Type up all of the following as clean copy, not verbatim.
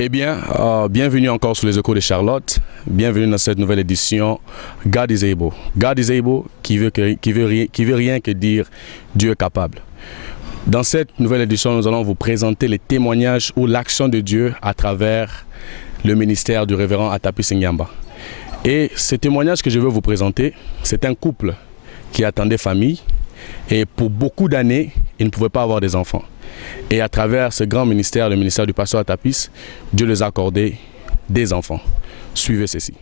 Eh bien, bienvenue encore sur les échos de Charlotte. Bienvenue dans cette nouvelle édition God is able. God is able qui veut rien que dire Dieu est capable. Dans cette nouvelle édition, nous allons vous présenter les témoignages ou l'action de Dieu à travers le ministère du révérend Atapis Nyamba. Et ce témoignage que je veux vous présenter, c'est un couple qui attendait famille et pour beaucoup d'années, ils ne pouvaient pas avoir des enfants. Et à travers ce grand ministère, le ministère du pasteur Atapis, Dieu les a accordé des enfants. Suivez ceci.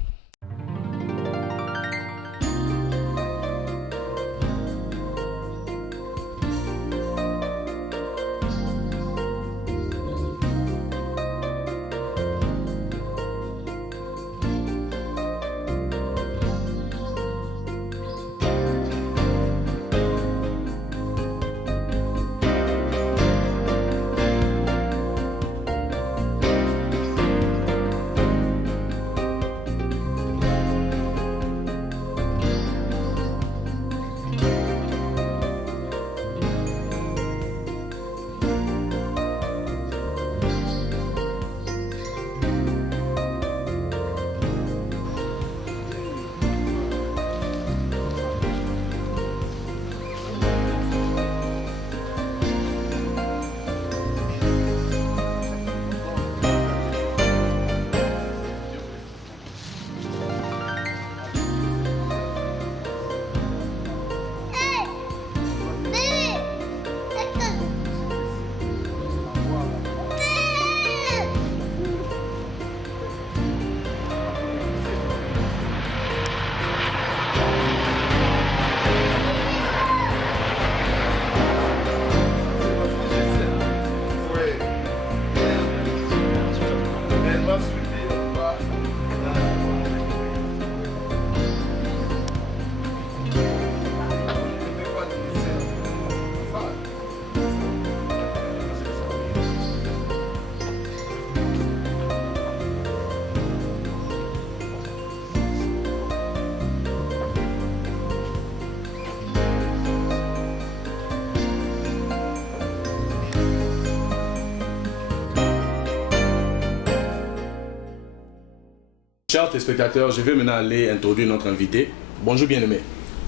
Chers téléspectateurs, je vais maintenant aller introduire notre invité. Bonjour bien-aimé.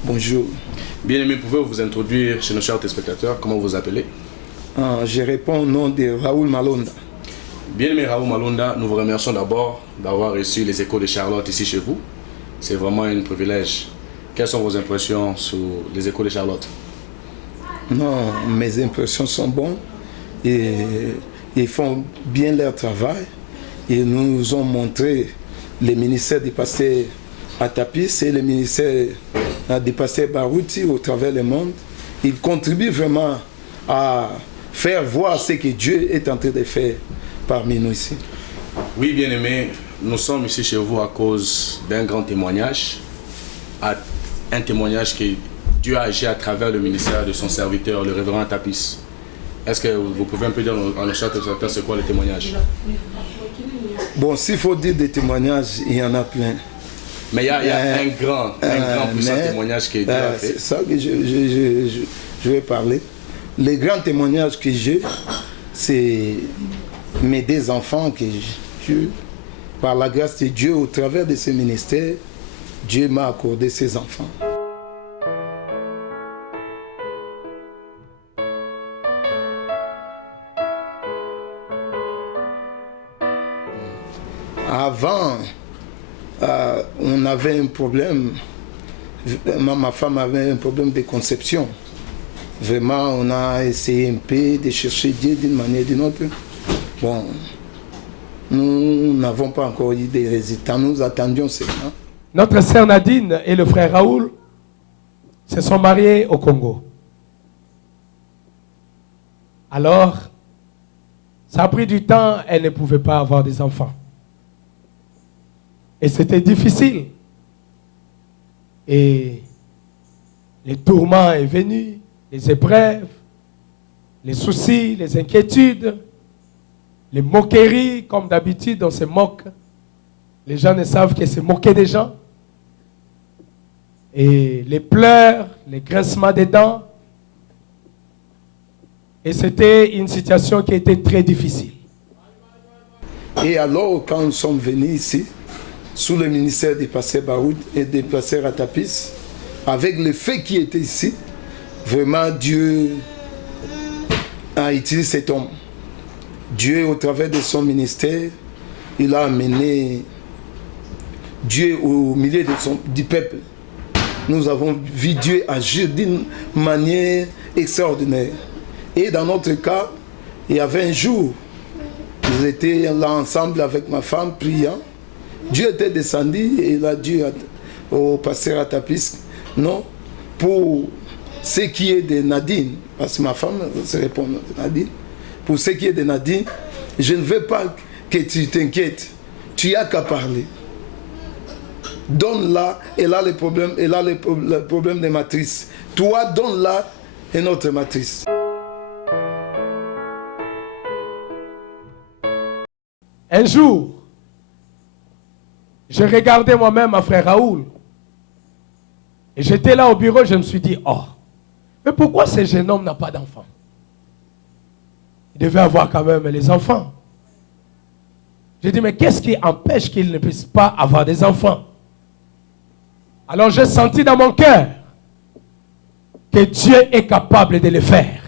Bonjour. Bien-aimé, pouvez-vous vous introduire chez nos chers téléspectateurs? Comment vous appelez? Je réponds au nom de Raoul Malonda. Bien-aimé Raoul Malonda, nous vous remercions d'abord d'avoir reçu les échos de Charlotte ici chez vous. C'est vraiment un privilège. Quelles sont vos impressions sur les échos de Charlotte? Non, mes impressions sont bonnes et ils font bien leur travail. Ils nous ont montré le ministère du pasteur Atapis et le ministère du pasteur Barouti au travers le monde. Ils contribuent vraiment à faire voir ce que Dieu est en train de faire parmi nous ici. Oui, bien-aimé, nous sommes ici chez vous à cause d'un grand témoignage, un témoignage que Dieu a agi à travers le ministère de son serviteur, le révérend Atapis. Est-ce que vous pouvez un peu dire en le chat c'est quoi le témoignage? Bon, s'il faut dire des témoignages, il y en a plein. Mais il y a un grand puissant témoignage que Dieu a fait. C'est ça que je vais parler. Le grand témoignage que j'ai, c'est mes deux enfants que Dieu, par la grâce de Dieu, au travers de ce ministère, Dieu m'a accordé ces enfants. Avant, on avait un problème, ma femme avait un problème de conception. Vraiment, on a essayé un peu de chercher Dieu d'une manière ou d'une autre. Bon, nous n'avons pas encore eu des résultats, nous attendions cela. Notre sœur Nadine et le frère Raoul se sont mariés au Congo. Alors, ça a pris du temps, elle ne pouvait pas avoir des enfants. Et c'était difficile. Et les tourments sont venus, les épreuves, les soucis, les inquiétudes, les moqueries, comme d'habitude, on se moque. Les gens ne savent que se moquer des gens. Et les pleurs, les grincements des dents. Et c'était une situation qui était très difficile. Et alors, quand nous sommes venus ici, sous le ministère du pasteur Baroud et du pasteur Atapis, avec les faits qui étaient ici, vraiment Dieu a utilisé cet homme. Dieu, au travers de son ministère, il a amené Dieu au milieu du peuple. Nous avons vu Dieu agir d'une manière extraordinaire. Et dans notre cas, il y avait un jour, ils étaient là ensemble avec ma femme, priant. Dieu était descendu et il a dit au pasteur Atapis, non, pour ce qui est de Nadine, parce que ma femme se répond de Nadine, pour ce qui est de Nadine, je ne veux pas que tu t'inquiètes, tu n'as qu'à parler. Donne-la, elle a le problème de matrice. Toi, donne-la une autre matrice. Un jour, je regardais moi-même mon frère Raoul. Et j'étais là au bureau, je me suis dit, oh, mais pourquoi ce jeune homme n'a pas d'enfant? Il devait avoir quand même les enfants. J'ai dit, mais qu'est-ce qui empêche qu'il ne puisse pas avoir des enfants? Alors j'ai senti dans mon cœur que Dieu est capable de le faire.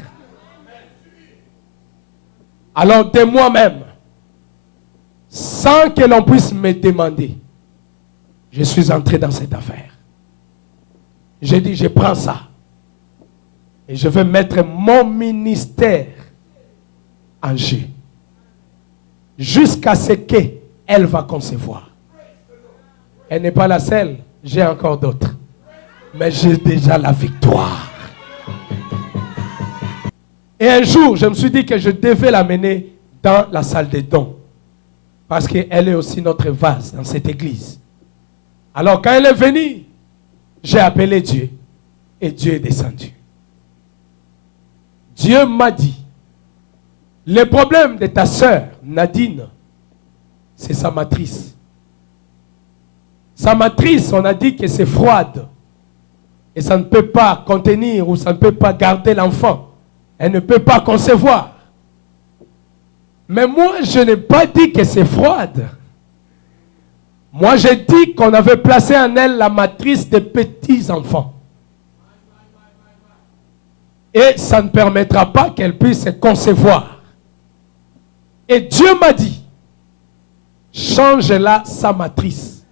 Alors de moi-même, sans que l'on puisse me demander, je suis entré dans cette affaire. J'ai dit, je prends ça. Et je vais mettre mon ministère en jeu. Jusqu'à ce qu'elle va concevoir. Elle n'est pas la seule. J'ai encore d'autres. Mais j'ai déjà la victoire. Et un jour, je me suis dit que je devais l'amener dans la salle des dons. Parce qu'elle est aussi notre vase dans cette église. Alors quand elle est venue, j'ai appelé Dieu. Et Dieu est descendu. Dieu m'a dit, le problème de ta sœur, Nadine, c'est sa matrice. Sa matrice, on a dit que c'est froide. Et ça ne peut pas contenir ou ça ne peut pas garder l'enfant. Elle ne peut pas concevoir. Mais moi, je n'ai pas dit que c'est froide. Moi, j'ai dit qu'on avait placé en elle la matrice des petits-enfants. Et ça ne permettra pas qu'elle puisse concevoir. Et Dieu m'a dit, change-la sa matrice.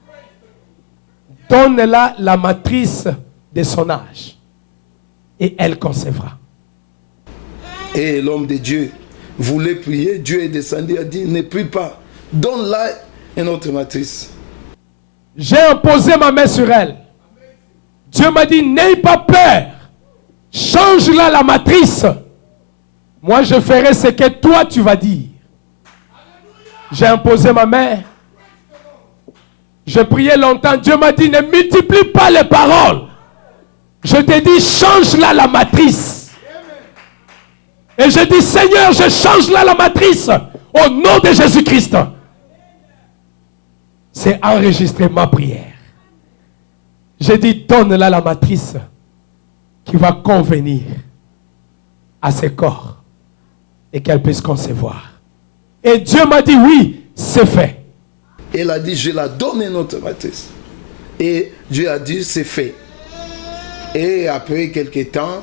Donne-la la matrice de son âge. Et elle concevra. Et l'homme de Dieu voulait prier. Dieu est descendu et a dit, ne prie pas. Donne-la une autre matrice. J'ai imposé ma main sur elle. Dieu m'a dit, n'aie pas peur. Change-la la matrice. Moi, je ferai ce que toi, tu vas dire. J'ai imposé ma main. J'ai prié longtemps. Dieu m'a dit, ne multiplie pas les paroles. Je t'ai dit, change-la la matrice. Et je dis, Seigneur, je change-la la matrice. Au nom de Jésus-Christ. C'est enregistré ma prière. J'ai dit, donne-la la matrice qui va convenir à ses corps et qu'elle puisse concevoir. Et Dieu m'a dit, oui, c'est fait. Elle a dit, je la donne une autre matrice. Et Dieu a dit, c'est fait. Et après quelques temps,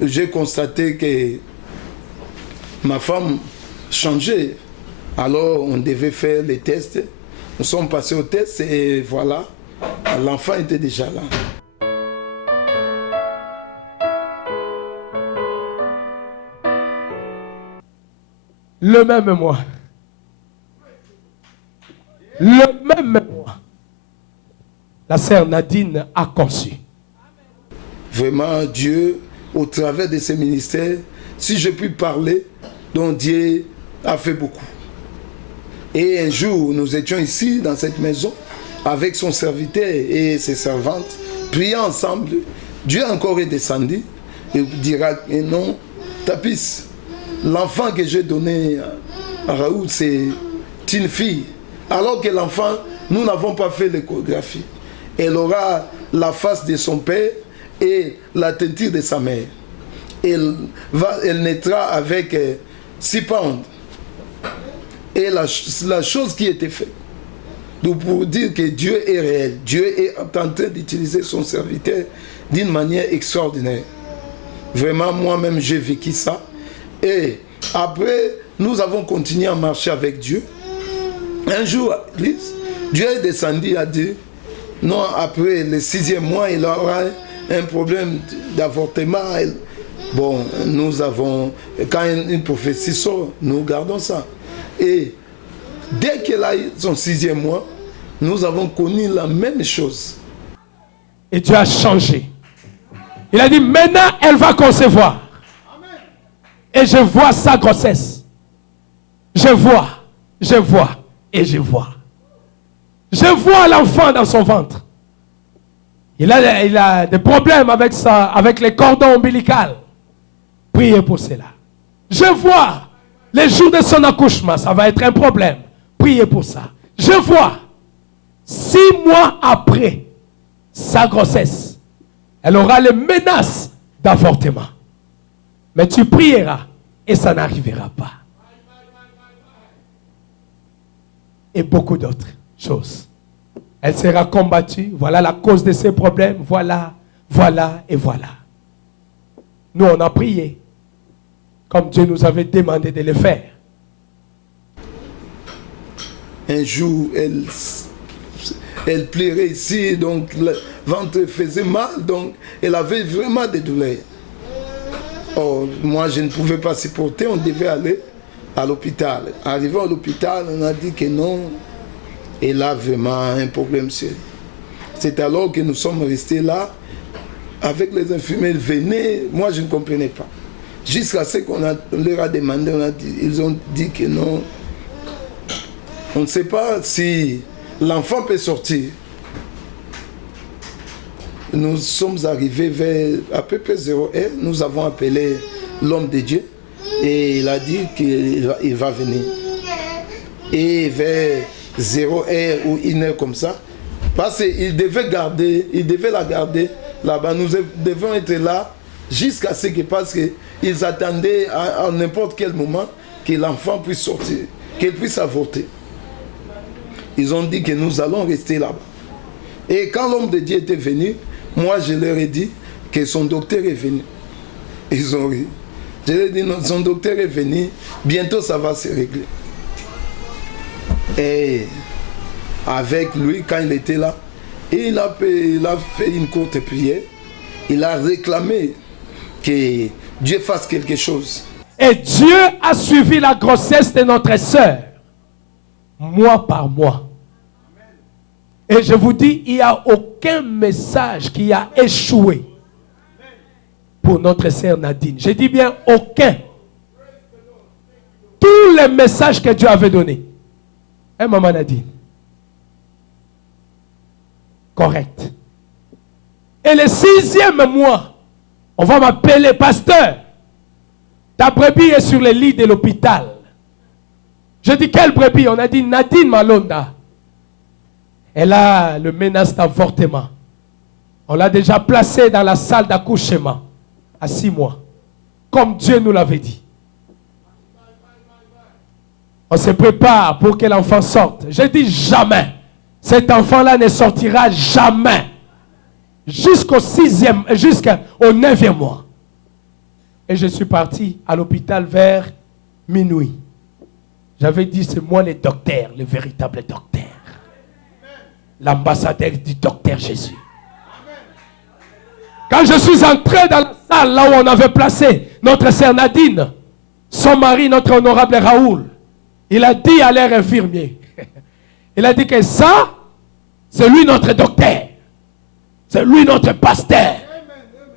j'ai constaté que ma femme changeait. Alors on devait faire les tests. Nous sommes passés au test et voilà, l'enfant était déjà là. Le même mois. Le même mois. La sœur Nadine a conçu. Vraiment, Dieu, au travers de ce ministère, si je puis parler, donc Dieu a fait beaucoup. Et un jour, nous étions ici, dans cette maison, avec son serviteur et ses servantes, priant ensemble. Dieu encore est descendu et dira, non, Tapis, l'enfant que j'ai donné à Raoul, c'est une fille. Alors que l'enfant, nous n'avons pas fait l'échographie. Elle aura la face de son père et la teinture de sa mère. elle naîtra avec 6 pounds. Et la chose qui était faite, donc pour dire que Dieu est réel, Dieu est en train d'utiliser son serviteur d'une manière extraordinaire. Vraiment, moi-même, j'ai vécu ça. Et après, nous avons continué à marcher avec Dieu. Un jour, Dieu est descendu et a dit, non, après le 6e mois, il aura un problème d'avortement. Bon, nous avons, quand une prophétie sort, nous gardons ça. Et dès qu'elle a eu son 6e mois, nous avons connu la même chose. Et Dieu a changé. Il a dit, maintenant, elle va concevoir. Et je vois sa grossesse. Je vois et je vois. Je vois l'enfant dans son ventre. Il a des problèmes avec les cordons ombilicaux. Priez pour cela. Je vois les jours de son accouchement, ça va être un problème. Priez pour ça. Je vois 6 mois après sa grossesse, elle aura les menaces d'avortement. Mais tu prieras et ça n'arrivera pas. Et beaucoup d'autres choses. Elle sera combattue. Voilà la cause de ses problèmes. Voilà. Nous, on a prié comme Dieu nous avait demandé de le faire. Un jour, elle pleurait ici, donc le ventre faisait mal, donc elle avait vraiment des douleurs. Oh, moi, je ne pouvais pas supporter, on devait aller à l'hôpital. Arrivé à l'hôpital, on a dit que non, elle a vraiment un problème sérieux. C'est alors que nous sommes restés là, avec les infirmiers, venaient, moi je ne comprenais pas. Jusqu'à ce qu'on leur a demandé, ils ont dit que non. On ne sait pas si l'enfant peut sortir. Nous sommes arrivés vers à peu près 0 heure. Nous avons appelé l'homme de Dieu et il a dit qu'il va venir. Et vers 0 heure ou 1 heure comme ça, parce qu'il devait la garder là-bas. Nous devons être là jusqu'à ce que, parce qu'ils attendaient à n'importe quel moment que l'enfant puisse sortir, qu'elle puisse avorter. Ils ont dit que nous allons rester là-bas. Et quand l'homme de Dieu était venu, moi je leur ai dit que son docteur est venu. Ils ont ri. Je leur ai dit, non, son docteur est venu, bientôt ça va se régler. Et avec lui, quand il était là, il a fait une courte prière. Il a réclamé que Dieu fasse quelque chose. Et Dieu a suivi la grossesse de notre sœur, mois par mois. Et je vous dis, il n'y a aucun message qui a échoué pour notre sœur Nadine. Je dis bien aucun. Tous les messages que Dieu avait donnés. Hein, maman Nadine? Correct. Et le 6e mois, on va m'appeler pasteur. Ta brebis est sur le lit de l'hôpital. Je dis, quelle brebis? On a dit Nadine Malonda. Elle a le menace d'avortement. On l'a déjà placée dans la salle d'accouchement à 6 mois. Comme Dieu nous l'avait dit. On se prépare pour que l'enfant sorte. Je dis jamais. Cet enfant-là ne sortira jamais. Jusqu'au 9e mois. Et je suis parti à l'hôpital vers minuit. J'avais dit, c'est moi le docteur, le véritable docteur. L'ambassadeur du docteur Jésus. Quand je suis entré dans la salle là où on avait placé notre sœur Nadine, son mari, notre honorable Raoul, il a dit à l'air infirmier, il a dit que ça, c'est lui notre docteur. C'est lui notre pasteur.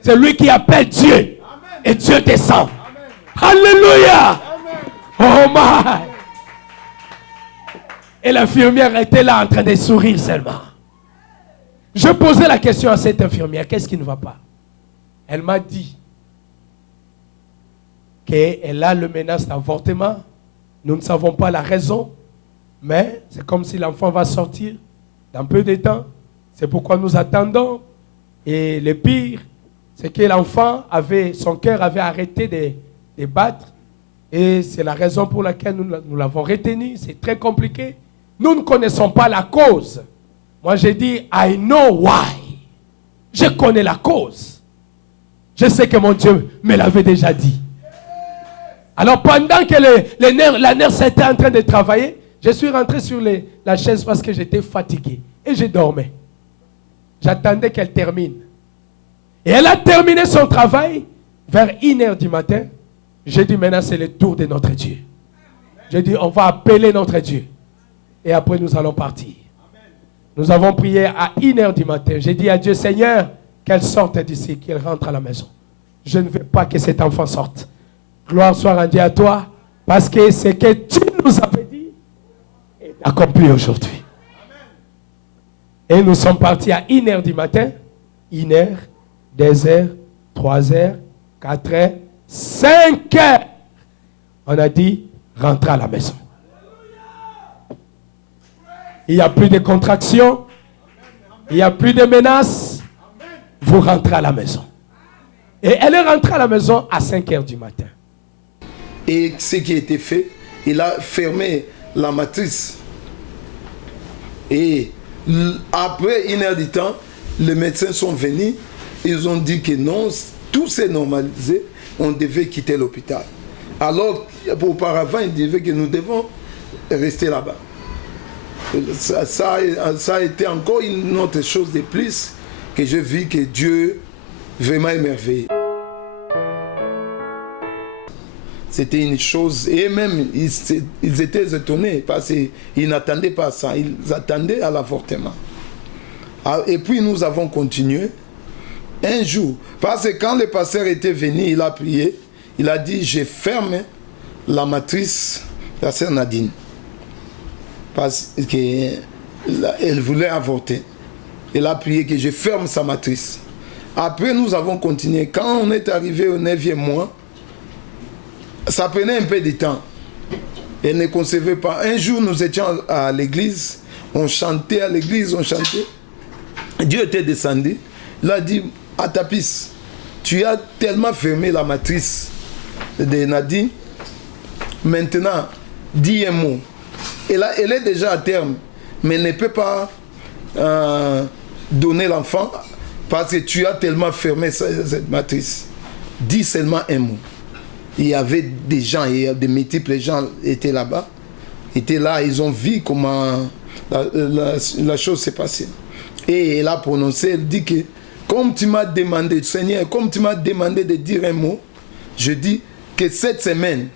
C'est lui qui appelle Dieu. Et Dieu descend. Alléluia. Oh my. Et l'infirmière était là en train de sourire seulement. Je posais la question à cette infirmière, qu'est-ce qui ne va pas? Elle m'a dit qu'elle a le menace d'avortement. Nous ne savons pas la raison, mais c'est comme si l'enfant va sortir dans peu de temps. C'est pourquoi nous attendons. Et le pire, c'est que l'enfant son cœur avait arrêté de battre. Et c'est la raison pour laquelle nous l'avons retenu. C'est très compliqué. Nous ne connaissons pas la cause. Moi, j'ai dit, I know why. Je connais la cause. Je sais que mon Dieu me l'avait déjà dit. Alors, pendant que la nurse était en train de travailler, je suis rentré sur la chaise parce que j'étais fatigué. Et je dormais. J'attendais qu'elle termine. Et elle a terminé son travail vers 1h du matin. J'ai dit, maintenant, c'est le tour de notre Dieu. J'ai dit, on va appeler notre Dieu. Et après, nous allons partir. Nous avons prié à 1h du matin. J'ai dit à Dieu, Seigneur, qu'elle sorte d'ici, qu'elle rentre à la maison. Je ne veux pas que cet enfant sorte. Gloire soit rendue à toi, parce que ce que tu nous avais dit est accompli aujourd'hui. Et nous sommes partis à 1h du matin. 1h, 2h, 3h, 4h, 5h. On a dit, rentrez à la maison. Il n'y a plus de contractions. Il n'y a plus de menaces. Vous rentrez à la maison. Et elle est rentrée à la maison à 5h du matin. Et ce qui a été fait, il a fermé la matrice. Et après 1 heure de temps, les médecins sont venus. Ils ont dit que non, tout s'est normalisé. On devait quitter l'hôpital. Alors, auparavant, ils disaient que nous devons rester là-bas. Ça a été encore une autre chose de plus que je vis que Dieu vraiment émerveillé. C'était une chose, et même ils étaient étonnés parce qu'ils n'attendaient pas ça, ils attendaient à l'avortement. Et puis nous avons continué. Un jour, parce que quand le pasteur était venu, il a prié, il a dit, je ferme la matrice de la sœur Nadine. Parce qu'elle voulait avorter. Il a prié que je ferme sa matrice. Après, nous avons continué. Quand on est arrivé au 9e mois, ça prenait un peu de temps. Elle ne concevait pas. Un jour, nous étions à l'église. On chantait à l'église, on chantait. Dieu était descendu. Il a dit, Atapis, tu as tellement fermé la matrice de Nadine. Maintenant, dis un mot. Elle est déjà à terme, mais elle ne peut pas donner l'enfant parce que tu as tellement fermé cette matrice. Dis seulement un mot. Il y avait des gens, de multiples gens étaient là-bas, étaient là, ils ont vu comment la chose s'est passée. Et elle a prononcé, elle dit que, comme tu m'as demandé, Seigneur, comme tu m'as demandé de dire un mot, je dis que cette semaine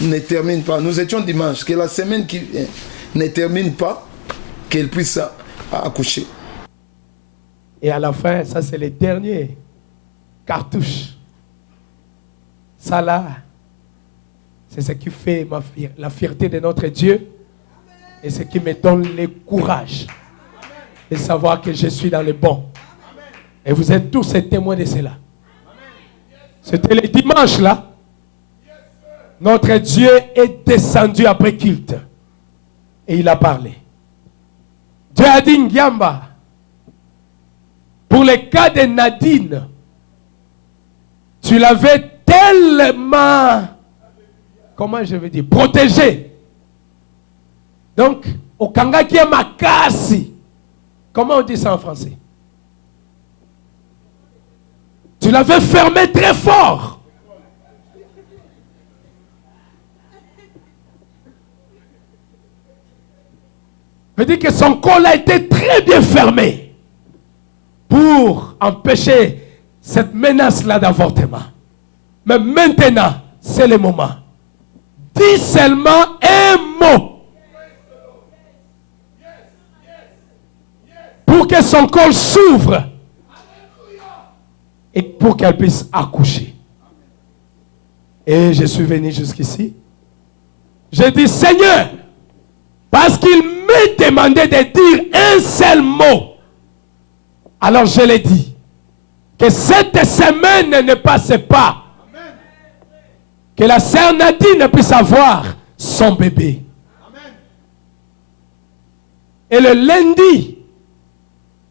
ne termine pas. Nous étions dimanche, que la semaine qui vient ne termine pas, qu'elle puisse accoucher. Et à la fin, ça c'est le dernier cartouche. Ça là, c'est ce qui fait la fierté de notre Dieu et ce qui me donne le courage de savoir que je suis dans le bon. Et vous êtes tous les témoins de cela. C'était le dimanche là. Notre Dieu est descendu après culte. Et il a parlé. Dieu a dit, Ngiamba, pour le cas de Nadine, tu l'avais tellement, comment je vais dire, protégé. Donc, au Kangaki Makasi, comment on dit ça en français? Tu l'avais fermé très fort. veut dire que son col a été très bien fermé pour empêcher cette menace-là d'avortement. Mais maintenant, c'est le moment. Dis seulement un mot pour que son col s'ouvre et pour qu'elle puisse accoucher. Et je suis venu jusqu'ici. J'ai dit, Seigneur, parce qu'il m'a demandé de dire un seul mot. Alors je l'ai dit. Que cette semaine ne passe pas. Que la sœur Nadine puisse avoir son bébé. Et le lundi,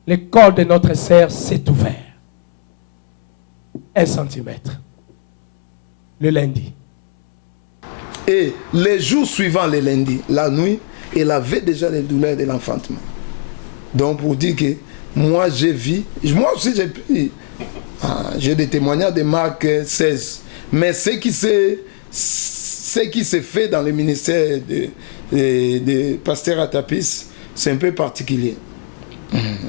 le corps de notre sœur s'est ouvert. 1 cm. Le lundi. Et les jours suivants, le lundi, la nuit, elle avait déjà les douleurs de l'enfantement. Donc pour dire que moi j'ai vu, moi aussi j'ai pris, j'ai des témoignages de Marc 16. Mais ce qui s'est fait dans le ministère de Pasteur Atapis, c'est un peu particulier.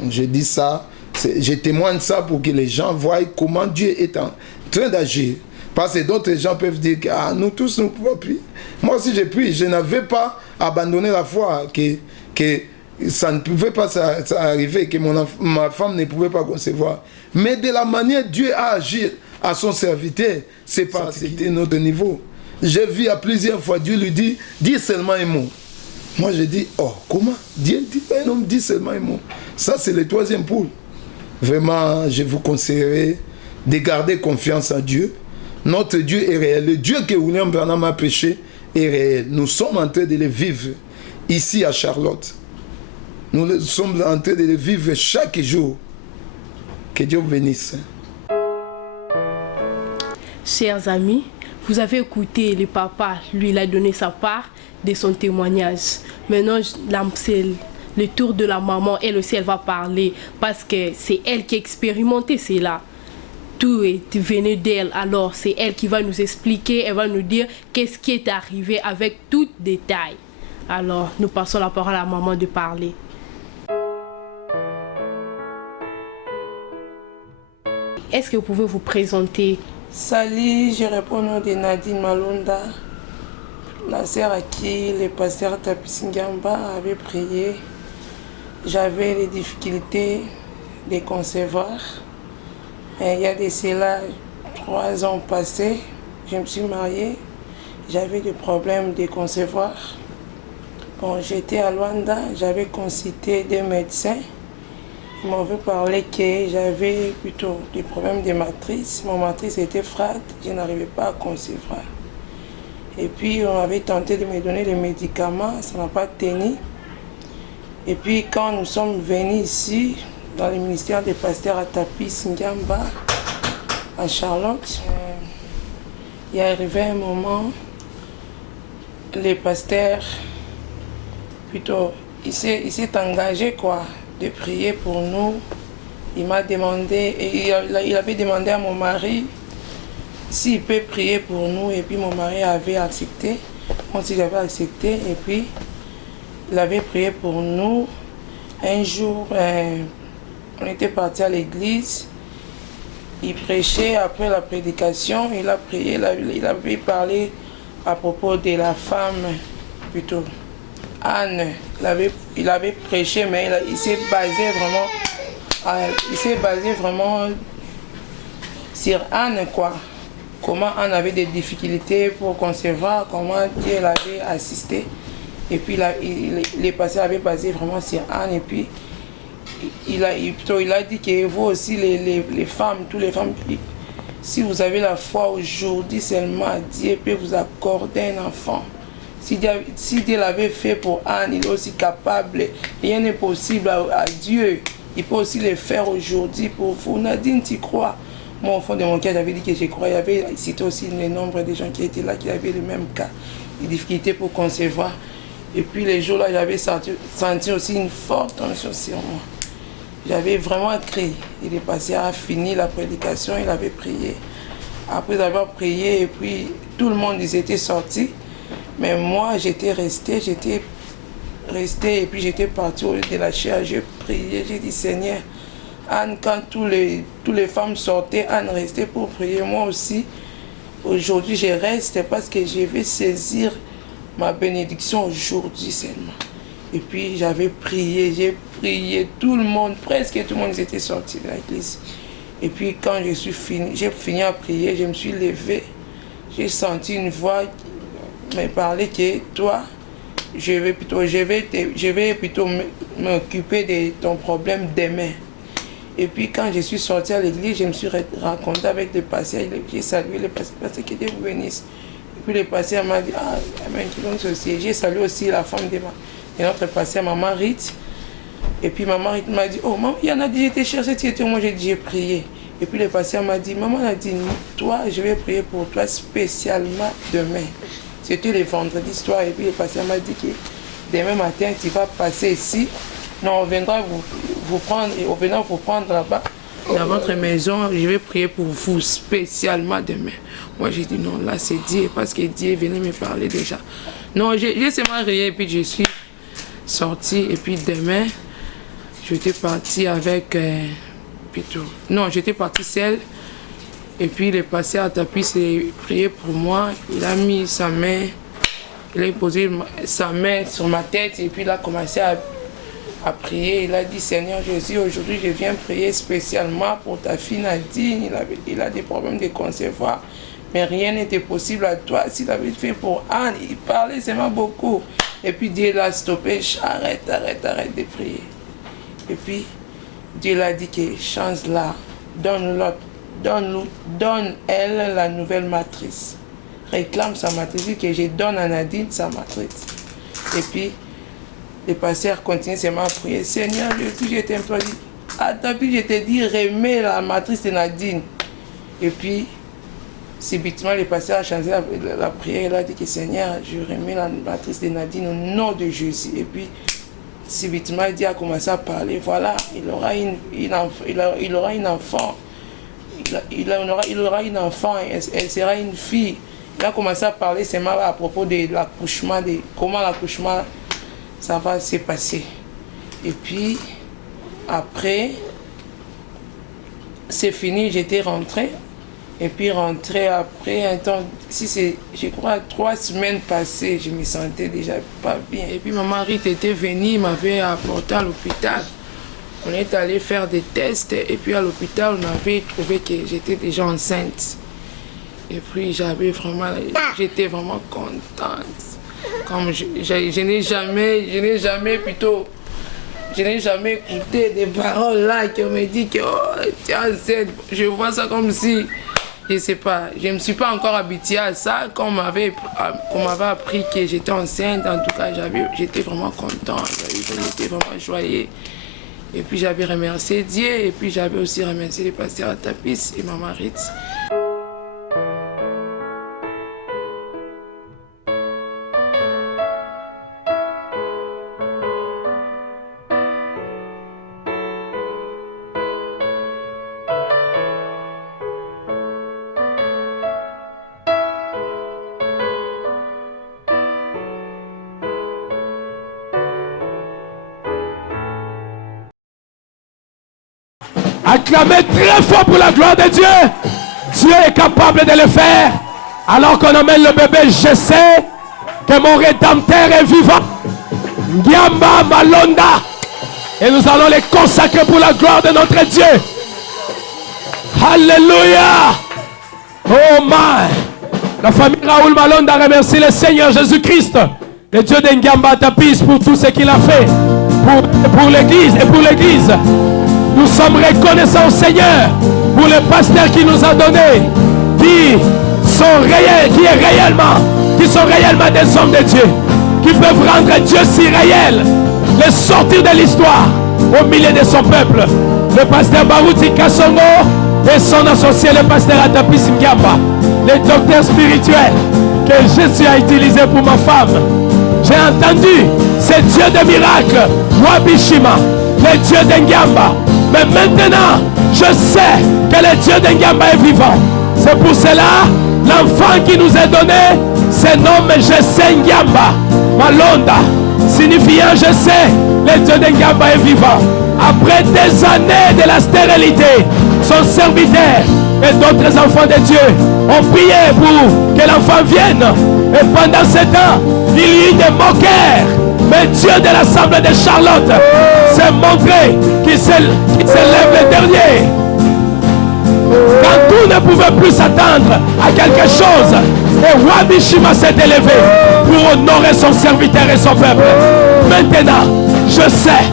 Je dis ça, je témoigne ça pour que les gens voient comment Dieu est en train d'agir. Parce que d'autres gens peuvent dire que nous tous nous pouvons prier. Moi aussi j'ai prié, je n'avais pas abandonné la foi, que ça ne pouvait pas arriver, que ma femme ne pouvait pas concevoir. Mais de la manière Dieu a agi à son serviteur, c'est parce que c'était notre niveau. J'ai vu à plusieurs fois Dieu lui dit, dis seulement un mot. Moi je dis, oh comment? Dieu dit, un homme dit seulement un mot. Ça c'est le troisième pôle. Vraiment, je vous conseillerais de garder confiance en Dieu. Notre Dieu est réel. Le Dieu que William Branham a prêché est réel. Nous sommes en train de le vivre ici à Charlotte. Nous sommes en train de le vivre chaque jour. Que Dieu vous bénisse. Chers amis, vous avez écouté le papa, lui il a donné sa part de son témoignage. Maintenant, c'est le tour de la maman, elle aussi elle va parler parce que c'est elle qui a expérimenté cela. Tout est venu d'elle, alors c'est elle qui va nous expliquer, elle va nous dire qu'est-ce qui est arrivé avec tout détail. Alors, nous passons la parole à la maman de parler. Est-ce que vous pouvez vous présenter? Salut, je réponds au nom de Nadine Malonda, la sœur à qui le pasteur Tapis Ngamba avait prié. J'avais les difficultés de concevoir. Et il y a de cela 3 ans passés, je me suis mariée. J'avais des problèmes de concevoir. Quand j'étais à Luanda, j'avais consulté des médecins. Ils m'avaient parlé que j'avais plutôt des problèmes de matrice. Mon matrice était fragile, je n'arrivais pas à concevoir. Et puis on avait tenté de me donner des médicaments, ça n'a pas tenu. Et puis quand nous sommes venus ici, dans le ministère des pasteurs à Tapis Ngamba, à Charlotte, il est arrivé un moment, le pasteur, plutôt, il s'est engagé quoi, de prier pour nous. Il m'a demandé, et il avait demandé à mon mari s'il peut prier pour nous, et puis mon mari avait accepté. Moi aussi j'avais accepté, et puis il avait prié pour nous. Un jour, on était parti à l'église, il prêchait, après la prédication, il a prié, il avait parlé à propos de la femme, plutôt Anne. Il avait prêché, mais il s'est basé vraiment sur Anne, quoi. Comment Anne avait des difficultés pour concevoir, comment Dieu l'avait assisté. Et puis les pasteurs avaient basé vraiment sur Anne, et puis il a dit que vous aussi, les femmes, toutes les femmes, si vous avez la foi aujourd'hui seulement, Dieu peut vous accorder un enfant. Si Dieu l'avait fait pour Anne, il est aussi capable. Rien n'est possible à Dieu. Il peut aussi le faire aujourd'hui pour vous. Nadine, tu crois? Moi, au fond de mon cœur, j'avais dit que je crois. Il y avait cité aussi le nombre de gens qui étaient là, qui avaient le même cas, des difficultés pour concevoir. Et puis les jours-là, j'avais senti aussi une forte tension sur moi. J'avais vraiment crié. Il est passé à finir la prédication, il avait prié. Après avoir prié, et puis tout le monde, ils étaient sortis. Mais moi, j'étais restée, et puis j'étais partie au lieu de la chair. J'ai prié, j'ai dit, Seigneur, Anne, quand toutes les femmes sortaient, Anne restait pour prier. Moi aussi, aujourd'hui, je reste parce que je vais saisir ma bénédiction aujourd'hui seulement. Et puis j'avais prié, j'ai prié, tout le monde, presque tout le monde était sorti de l'église. Et puis quand j'ai fini à prier, je me suis levée, j'ai senti une voix qui me parlait que toi, je vais plutôt m'occuper de ton problème demain. Et puis quand je suis sortie à l'église, je me suis rencontrée avec le pasteur, j'ai salué le pasteur qui était venu. Et puis le pasteur m'a dit, j'ai salué aussi la femme de notre pasteur, maman Rite. Et puis maman Rite m'a dit, oh maman, il y en a dit, j'étais cherchée, tu étais, moi j'ai dit, j'ai prié. Et puis le pasteur m'a dit, maman a dit, toi, je vais prier pour toi spécialement demain. C'était le vendredi soir. Et puis le pasteur m'a dit que demain matin, tu vas passer ici. Non, on viendra vous prendre, et on viendra vous prendre là-bas, dans votre maison. Je vais prier pour vous spécialement demain. Moi, j'ai dit non, là c'est Dieu, parce que Dieu venait me parler déjà. Non, j'ai seulement rié et puis je suis sortie. Et puis demain, j'étais partie avec... Non, j'étais partie seule. Et puis il est passé à tapis et prié pour moi. Il a mis sa main, il a posé sa main sur ma tête et puis il a commencé à prier. Il a dit, Seigneur Jésus, aujourd'hui je viens prier spécialement pour ta fille Nadine. Il a des problèmes de concevoir, mais rien n'était possible à toi. S'il avait fait pour Anne, il parlait seulement beaucoup. Et puis Dieu l'a stoppé, arrête de prier. Et puis Dieu l'a dit que change-la, donne-elle la nouvelle matrice. Réclame sa matrice, dit que je donne à Nadine sa matrice. Et puis, le pasteur continue seulement à prier. Seigneur, je t'ai imploré, à ta vie, je t'ai dit, remets la matrice de Nadine. Et puis, subitement, le pasteur a changé la prière. Il a dit que Seigneur, je remets la matrice de Nadine au nom de Jésus. Et puis, subitement, Dieu a commencé à parler. Voilà, il aura une enfant. Il aura une enfant, elle sera une fille. Il a commencé à parler seulement à propos de l'accouchement, de comment l'accouchement ça va se passer. Et puis, après, c'est fini, j'étais rentrée. Et puis, rentrée après un temps, si c'est, je crois, 3 semaines passées, je me sentais déjà pas bien. Et puis, maman Rite était venue, m'avait apporté à l'hôpital. On est allé faire des tests et puis à l'hôpital, on avait trouvé que j'étais déjà enceinte. Et puis j'étais vraiment contente. Comme je n'ai jamais écouté des paroles là qui me dit que oh, tu es enceinte. Je vois ça comme si, je ne sais pas, je ne me suis pas encore habituée à ça. Qu'on m'avait appris que j'étais enceinte, en tout cas, j'étais vraiment contente, j'étais vraiment joyeuse. Et puis j'avais remercié Dieu, et puis j'avais aussi remercié les pasteurs à Tapis et Maman Ritz. Acclamez très fort pour la gloire de Dieu. Dieu est capable de le faire. Alors qu'on emmène le bébé, je sais que mon Rédempteur est vivant. Ngiamba Malonda. Et nous allons les consacrer pour la gloire de notre Dieu. Alléluia. Oh my. La famille Raoul Malonda remercie le Seigneur Jésus-Christ, le Dieu d'Ngiamba Tapis, pour tout ce qu'il a fait pour l'Église et pour l'Église. Nous sommes reconnaissants au Seigneur pour les pasteurs qui nous a donnés, qui sont réellement des hommes de Dieu, qui peuvent rendre Dieu si réel, les sortir de l'histoire au milieu de son peuple. Le pasteur Barouti Kassongo et son associé, le pasteur Atapis Ngiamba, les docteurs spirituels que Jésus a utilisés pour ma femme. J'ai entendu, c'est Dieu de miracles, Wabishima, le Dieu d'Ngiamba. Mais maintenant, je sais que le Dieu d'Ngiamba est vivant. C'est pour cela, l'enfant qui nous est donné se nomme Jesse Ngiamba Malonda, signifiant je sais, le Dieu d'Ngiamba est vivant. Après des années de la stérilité, son serviteur et d'autres enfants de Dieu ont prié pour que l'enfant vienne. Et pendant ce temps, il y eut des moqueurs. Mais Dieu de l'Assemblée de Charlotte s'est montré qu'il s'élève le dernier. Quand tout ne pouvait plus s'attendre à quelque chose, et Wabishima s'est élevé pour honorer son serviteur et son peuple. Maintenant, je sais,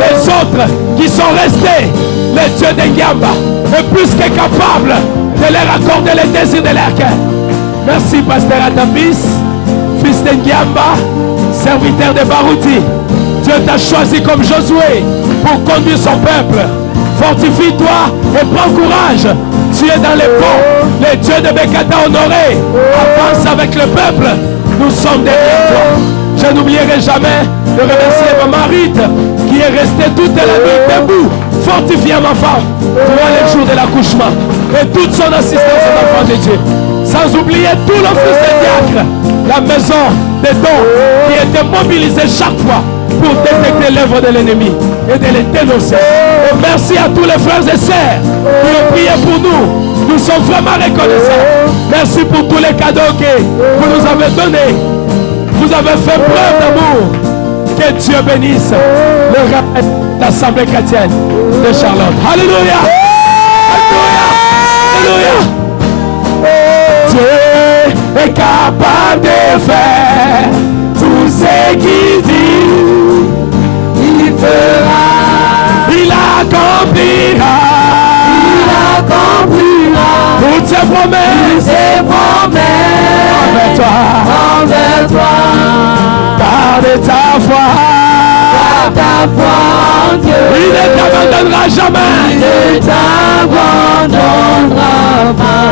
les autres qui sont restés, le Dieu d'Ngiamba est plus que capable de leur accorder les désirs de leur cœur. Merci, pasteur Atapis, fils d'Ngiamba, serviteur de Barouti. Dieu t'a choisi comme Josué pour conduire son peuple Fortifie-toi et prends courage. Tu es dans les ponts. Les dieux de Bekata honorés. Avance avec le peuple. Nous sommes derrière toi. Je n'oublierai jamais de remercier ma Marite qui est restée toute la nuit debout, fortifiant ma femme durant les jours de l'accouchement et toute son assistance aux enfants de Dieu. Sans oublier tout l'office des diacres, la maison des dons qui était mobilisée chaque fois pour détecter l'œuvre de l'ennemi et de les dénoncer. Et merci à tous les frères et sœurs qui ont prié pour nous. Nous sommes vraiment reconnaissants. Merci pour tous les cadeaux que vous nous avez donnés. Vous avez fait preuve d'amour. Que Dieu bénisse le reste de l'Assemblée chrétienne de Charlotte. Alléluia. Alléluia. Alléluia. Dieu est capable de faire tout ce qu'il dit. Il fera. Il accomplira. Il accomplira. Toutes ses promesses. Ses promesses. Envers toi. Envers toi. Garde ta foi. Garde ta foi en Dieu. Il ne t'abandonnera jamais. Il ne t'abandonnera pas.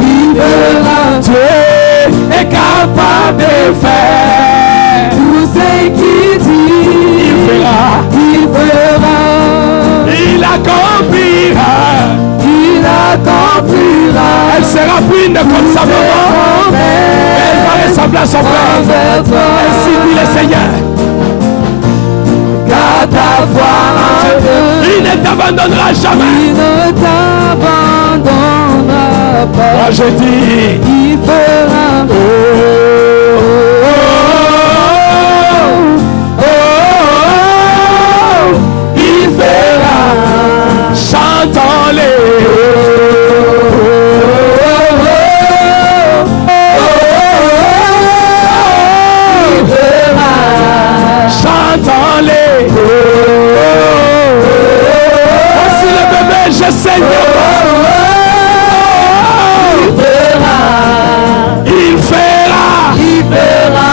Il fera. Dieu est capable de faire tout ce qu'il dit. Il fera. Il fera. Il accomplira. Il accomplira. Elle sera brune comme sa maman. Elle va ressembler à son père. Ainsi dit le Seigneur. Garde ta foi en Dieu. Il ne t'abandonnera jamais. Il ne t'abandonnera pas. Moi je dis, il fera. Oh, oh, oh, oh, il fera. Chantons-les. Voici le bébé, je sais. Il fera. Il fera. Il fera.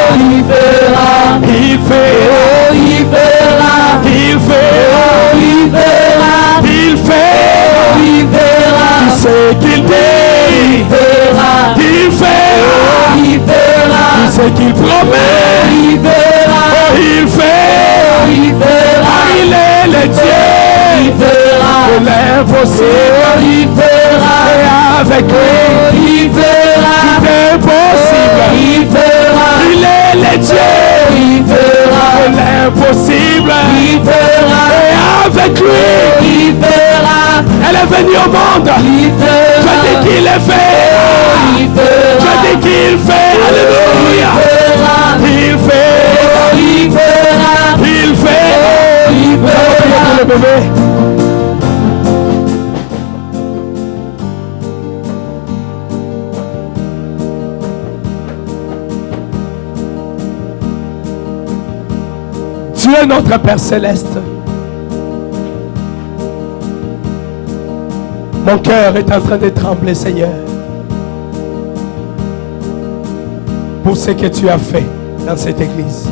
Il fera. Il fera. Il fera. Il fera. Il fera. Il fera. Il fera. Il sait qu'il dit. Il fera. Il fera. Il fera. Il sait qu'il promet. Il fera. Il fera. Il fera. Il est le Dieu. Il fera. De l'impossible. Il fera. Et avec lui. Il fera. Tout est possible. Il fera. Il est le Dieu. Il fera. De l'impossible. Il fera. Et avec lui. Il fera. Elle est venue au monde. Il fera. Je dis qu'il est fait. Il fera. Je dis qu'il fait. Alléluia. Il fait. Il fera. Il fait. Il fera. Le bébé. Dieu notre Père Céleste, mon cœur est en train de trembler, Seigneur, pour ce que tu as fait dans cette église.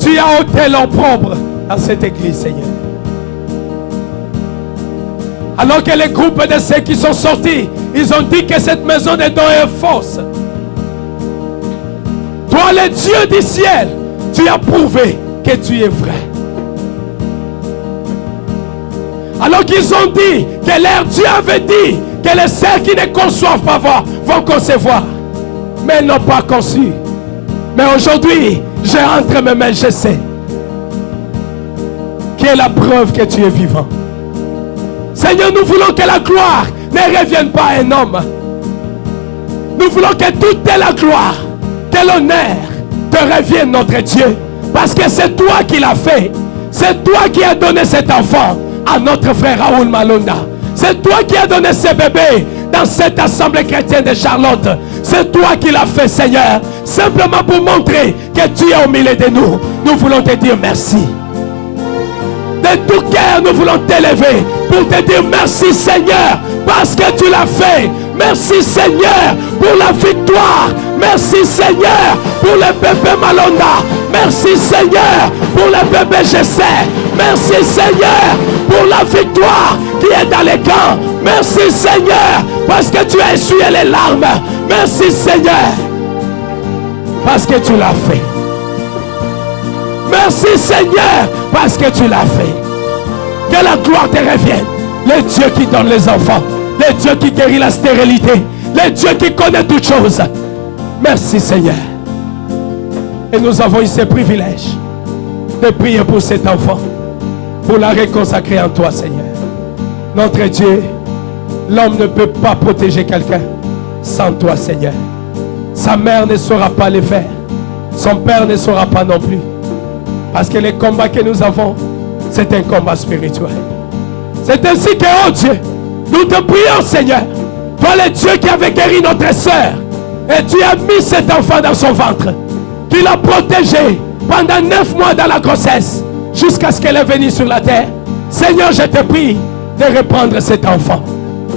Tu as ôté l'opprobre dans cette église, Seigneur. Alors que les groupes de ceux qui sont sortis, ils ont dit que cette maison de dons est fausse. Toi, le Dieu du ciel, tu as prouvé que tu es vrai. Alors qu'ils ont dit que leur Dieu avait dit que les ceux qui ne conçoivent pas vont concevoir, mais ils n'ont pas conçu. Mais aujourd'hui, j'ai entre mes mains, je sais, qui est la preuve que tu es vivant. Seigneur, nous voulons que la gloire ne revienne pas à un homme. Nous voulons que toute la gloire, que l'honneur te revienne, notre Dieu. Parce que c'est toi qui l'as fait. C'est toi qui as donné cet enfant à notre frère Raoul Malonda. C'est toi qui as donné ce bébé dans cette assemblée chrétienne de Charlotte. C'est toi qui l'as fait, Seigneur. Simplement pour montrer que tu es au milieu de nous. Nous voulons te dire merci. De tout cœur, nous voulons t'élever pour te dire merci, Seigneur, parce que tu l'as fait. Merci Seigneur pour la victoire. Merci Seigneur pour le bébé Malonda. Merci Seigneur pour le bébé Jessé. Merci Seigneur pour la victoire qui est dans les camps. Merci Seigneur parce que tu as essuyé les larmes. Merci Seigneur parce que tu l'as fait. Merci Seigneur parce que tu l'as fait. Que la gloire te revienne. Le Dieu qui donne les enfants, le Dieu qui guérit la stérilité, le Dieu qui connaît toutes choses. Merci Seigneur. Et nous avons eu ce privilège de prier pour cet enfant, pour la reconsacrer en toi Seigneur. Notre Dieu, l'homme ne peut pas protéger quelqu'un sans toi Seigneur. Sa mère ne saura pas le faire, son père ne saura pas non plus. Parce que le combat que nous avons, c'est un combat spirituel. C'est ainsi que, oh Dieu, nous te prions Seigneur. Toi le Dieu qui avait guéri notre soeur. Et tu as mis cet enfant dans son ventre. Tu l'as protégé pendant 9 mois dans la grossesse. Jusqu'à ce qu'elle est venue sur la terre. Seigneur, je te prie de reprendre cet enfant.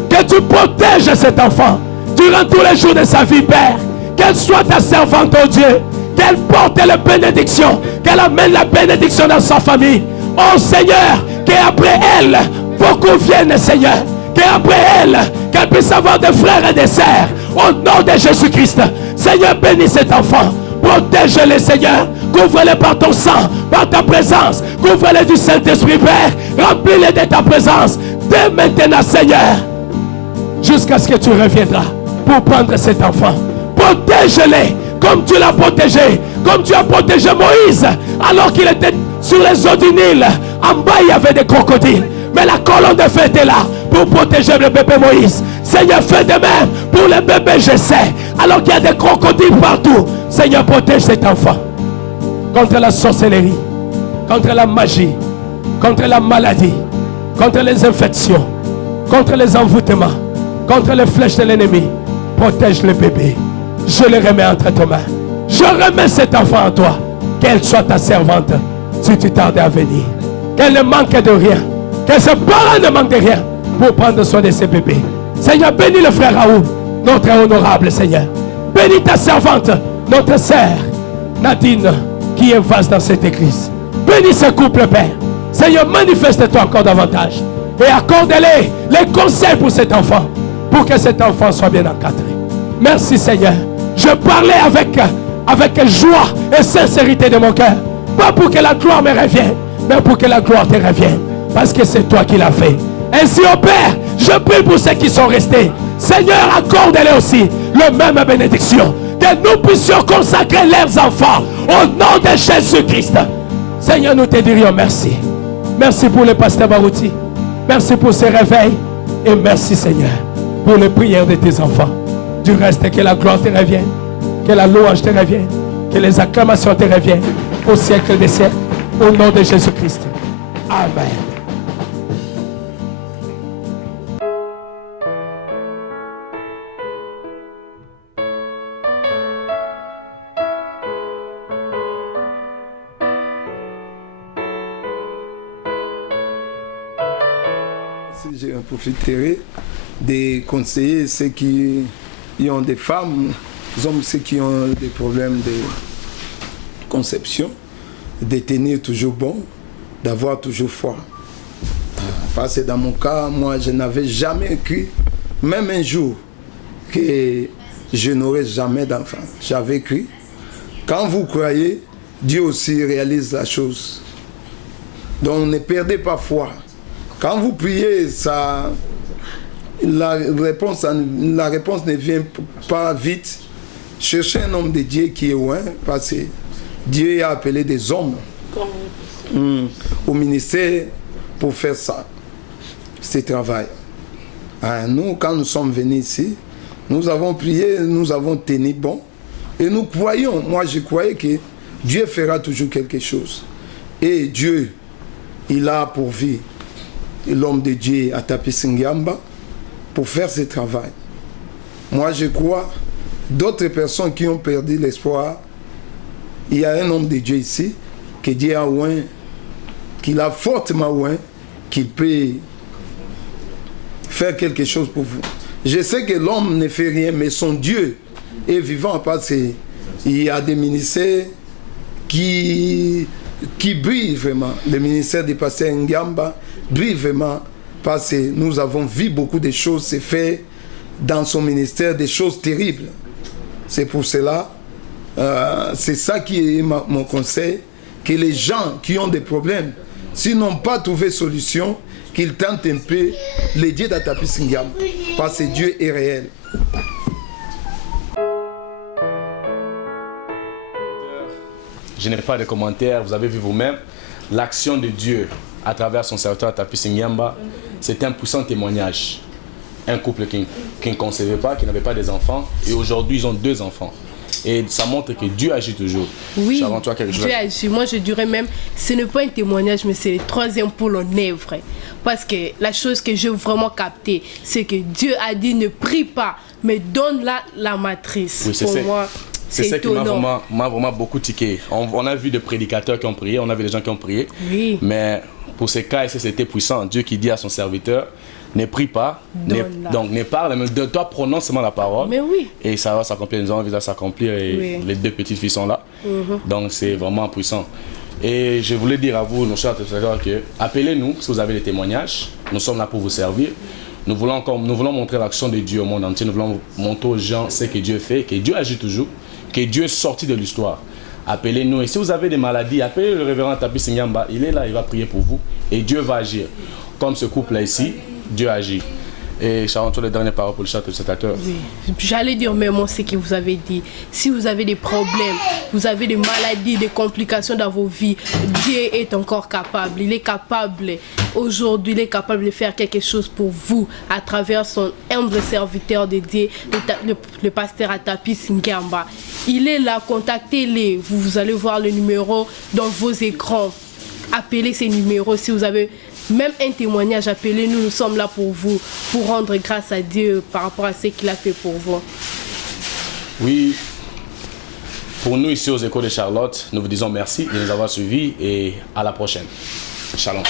Que tu protèges cet enfant durant tous les jours de sa vie, Père. Qu'elle soit ta servante, oh Dieu. Qu'elle porte la bénédiction. Qu'elle amène la bénédiction dans sa famille. Oh Seigneur, qu'après elle, beaucoup viennent, Seigneur. Qu'après elle, qu'elle puisse avoir des frères et des sœurs. Au nom de Jésus-Christ. Seigneur, bénis cet enfant. Protège-les, Seigneur. Couvre-les par ton sang, par ta présence. Couvre-les du Saint-Esprit, Père. Remplis-les de ta présence. Dès maintenant, Seigneur. Jusqu'à ce que tu reviendras pour prendre cet enfant. Protège-les comme tu l'as protégé. Comme tu as protégé Moïse alors qu'il était sur les eaux du Nil. En bas, il y avait des crocodiles. Mais la colonne de feu était là pour protéger le bébé Moïse. Seigneur, fais de même pour le bébé Jessé. Alors qu'il y a des crocodiles partout. Seigneur, protège cet enfant. Contre la sorcellerie, contre la magie, contre la maladie, contre les infections, contre les envoûtements, contre les flèches de l'ennemi. Protège le bébé. Je le remets entre tes mains. Je remets cet enfant en toi. Qu'elle soit ta servante si tu tardes à venir. Qu'elle ne manque de rien. Que ses parents ne manquent de rien pour prendre soin de ses bébés. Seigneur, bénis le frère Raoul, notre honorable Seigneur. Bénis ta servante, notre sœur Nadine, qui est vaste dans cette église. Bénis ce couple, Père. Seigneur, manifeste-toi encore davantage. Et accorde-les les conseils pour cet enfant. Pour que cet enfant soit bien encadré. Merci Seigneur. Je parlais avec joie et sincérité de mon cœur. Pas pour que la gloire me revienne, mais pour que la gloire te revienne. Parce que c'est toi qui l'as fait. Ainsi, au Père, je prie pour ceux qui sont restés. Seigneur, accorde-les aussi le même bénédiction. Que nous puissions consacrer leurs enfants au nom de Jésus-Christ. Seigneur, nous te dirions merci. Merci pour le pasteur Barouti. Merci pour ses réveils. Et merci Seigneur pour les prières de tes enfants. Du reste, que la gloire te revienne. Que la louange te revienne. Que les acclamations te reviennent. Au siècle des siècles. Au nom de Jésus-Christ. Amen. Je profiterai de conseiller ceux qui ont des femmes, ceux qui ont des problèmes de conception, de tenir toujours bon, d'avoir toujours foi. Parce que dans mon cas, moi, je n'avais jamais cru, même un jour, que je n'aurais jamais d'enfant. J'avais cru. Quand vous croyez, Dieu aussi réalise la chose. Donc ne perdez pas foi. Quand vous priez, la réponse ne vient pas vite. Cherchez un homme de Dieu qui est loin, parce que Dieu a appelé des hommes au ministère pour faire ça, ce travail. Nous, quand nous sommes venus ici, nous avons prié, nous avons tenu bon, et nous croyons, moi je croyais que Dieu fera toujours quelque chose. Et Dieu, il a pourvu l'homme de Dieu à Tapisingamba pour faire ce travail. Moi je crois, d'autres personnes qui ont perdu l'espoir, il y a un homme de Dieu ici, que Dieu a oint, qu'il a fortement oint, qu'il peut faire quelque chose pour vous. Je sais que l'homme ne fait rien, mais son Dieu est vivant parce qu'il y a des ministères qui brillent vraiment. Le ministère du pasteur Ngamba brille vraiment parce que nous avons vu beaucoup de choses se faire dans son ministère, des choses terribles. C'est pour cela, c'est ça qui est mon conseil, que les gens qui ont des problèmes, s'ils n'ont pas trouvé solution, qu'ils tentent un peu le Dieu d'Atapis Ngamba, parce que Dieu est réel. Je n'ai pas de commentaires, vous avez vu vous-même. L'action de Dieu à travers son serviteur Atapis Ngamba, c'est un puissant témoignage. Un couple qui ne concevait pas, qui n'avait pas des enfants, et aujourd'hui ils ont 2 enfants. Et ça montre que Dieu agit toujours. Oui, Sharon, toi, quelque chose Dieu agit. Moi, je dirais même, ce n'est pas un témoignage, mais c'est le 3e pôle en œuvre. Parce que la chose que j'ai vraiment captée, c'est que Dieu a dit ne prie pas, mais donne-la la matrice. Oui, pour moi, c'est ça qui m'a vraiment beaucoup tiqué. On a vu des prédicateurs qui ont prié, on a vu des gens qui ont prié. Oui. Mais pour ces cas, c'était puissant. Dieu qui dit à son serviteur, ne prie pas, donc ne parle, mais de toi prononce seulement la parole. Mais oui. Et ça va s'accomplir, nous allons s'accomplir et les 2 petites filles sont là. Donc c'est vraiment puissant. Et je voulais dire à vous, nos chers téléspectateurs, que appelez-nous si vous avez des témoignages. Nous sommes là pour vous servir. Nous voulons montrer l'action de Dieu au monde entier. Nous voulons montrer aux gens ce que Dieu fait, que Dieu agit toujours, que Dieu est sorti de l'histoire. Appelez-nous. Et si vous avez des maladies, appelez le révérend Atapis Ngamba. Il est là, il va prier pour vous. Et Dieu va agir. Comme ce couple-là ici, Dieu agit. Et Sharon, toi, les dernières paroles pour le chat téléspectateur. Oui. J'allais dire même ce que vous avez dit. Si vous avez des problèmes, vous avez des maladies, des complications dans vos vies, Dieu est encore capable. Il est capable, aujourd'hui, il est capable de faire quelque chose pour vous à travers son humble serviteur de Dieu, le pasteur Atapis Ngamba. Il est là, contactez-les. Vous allez voir le numéro dans vos écrans. Appelez ces numéros si vous avez même un témoignage, appelez-nous, nous sommes là pour vous, pour rendre grâce à Dieu par rapport à ce qu'il a fait pour vous. Oui, pour nous ici aux Échos de Charlotte, nous vous disons merci de nous avoir suivis et à la prochaine. Shalom.